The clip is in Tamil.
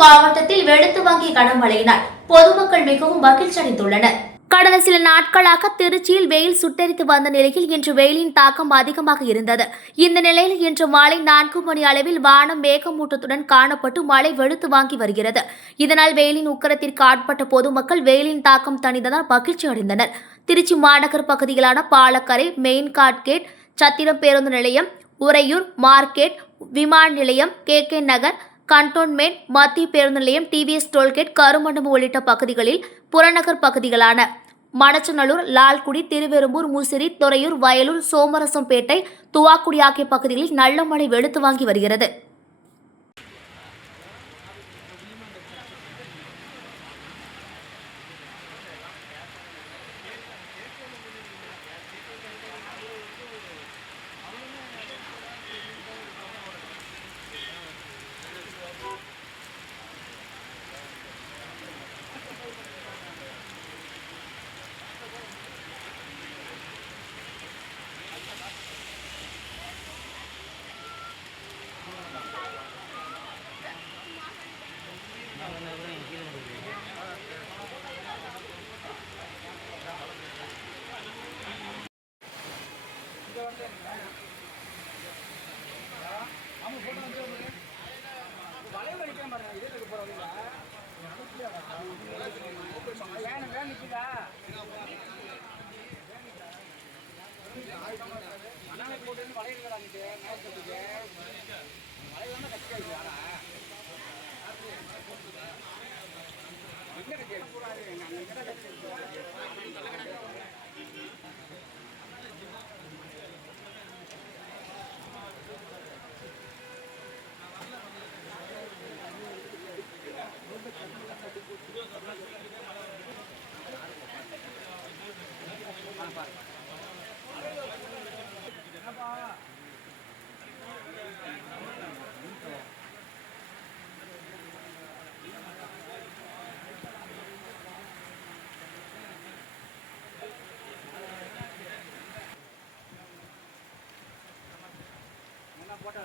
மாவட்டத்தில் வெளுத்து வாங்கிய கனமழையினால் பொதுமக்கள் மிகவும் மகிழ்ச்சி அடைந்துள்ளனர். கடந்த சில நாட்களாக திருச்சியில் வெயில் சுட்டெரித்து வந்த நிலையில் இன்று வெயிலின் தாக்கம் அதிகமாக இருந்தது. இந்த நிலையில் இன்று மாலை 4 மணி அளவில் வானம் மேகமூட்டத்துடன் காணப்பட்டு மழை வெளுத்து வாங்கி வருகிறது. இதனால் வெயிலின் உக்கரத்திற்கு ஆட்பட்ட பொதுமக்கள் வெயிலின் தாக்கம் தணிந்ததால் மகிழ்ச்சி அடைந்தனர். திருச்சி மாநகர் பகுதிகளான பாலக்கரை, மெயின்காட் கேட், சத்திரம் பேருந்து நிலையம், உறையூர் மார்க்கெட், விமான நிலையம், கே நகர், கண்டோன்மென்ட், மத்திய பேருந்து நிலையம், டிவிஎஸ் டோல்கேட், கருமண்டபம் உள்ளிட்ட பகுதிகளில் புறநகர் பகுதிகளான மணச்சநல்லூர், லால்குடி, திருவெரும்பூர், முசிறி, துறையூர், வயலூர், சோமரசம்பேட்டை, துவாக்குடி ஆகிய பகுதிகளில் நல்ல மழை வெளுத்து வாங்கி வருகிறது. போட்டோ